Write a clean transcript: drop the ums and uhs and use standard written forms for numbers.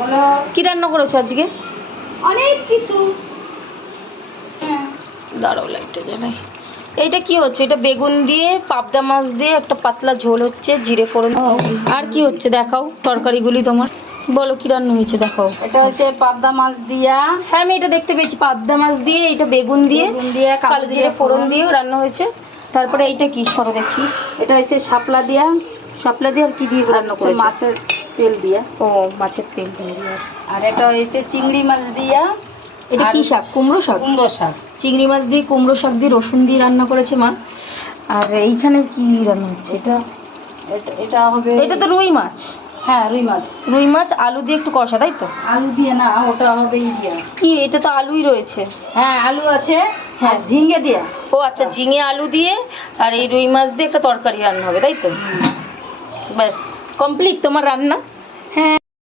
বলো। কি রান্না করেছো আজকে? অনেক কিছু। দাঁড়াও লাইটটা জ্বালাই। এইটা কি হচ্ছে? এটা বেগুন দিয়ে পাবদা মাছ দিয়ে একটা পাতলা ঝোল হচ্ছে, জিরে ফোড়ন। আর কি হচ্ছে দেখাও তরকারিগুলি তোমার, বলো কি রান্না হয়েছে দেখাও। এটা হচ্ছে পাবদা মাছ দিয়া। হ্যাঁ আমি এটা দেখতে পেয়েছি, পাবদা মাছ দিয়ে, এটা বেগুন দিয়ে কালো জিরে ফোড়ন দিয়ে রান্না হয়েছে। তারপরে এইটা কি সরো দেখি। এটা হচ্ছে শাপলা দিয়া। শাপলা দিয়ে আর কি দিয়ে রান্না করেছে? মাছের তেল দিয়া। ও মাছের তেল দিয়ে। আর এটা হচ্ছে চিংড়ি মাছ দিয়া। এটা কি শাক? কুমড়ো শাক। কুমড়ো শাক। চিংড়ি মাছ দিয়ে কুমড়ো শাক দিয়ে রসুন দিয়ে রান্না করেছে মা। আর এইখানে কি রান্না হচ্ছে? এটা এটা হবে, এটা তো রুই মাছ। হ্যাঁ রুই মাছ। রুই মাছ আলু দিয়ে একটু কষা, তাই তো? আলু দিয়ে না, ওটা হবে দিয়া। কি এটা তো আলুই রয়েছে। হ্যাঁ আলু আছে, হ্যাঁ ঝিঙ্গে দিয়া। ও আচ্ছা, ঝিঙে আলু দিয়ে আর এই রুই মাছ দিয়ে একটা তরকারি রান্না হবে, তাই তো? ব্যাস কমপ্লিট তোমার রান্না।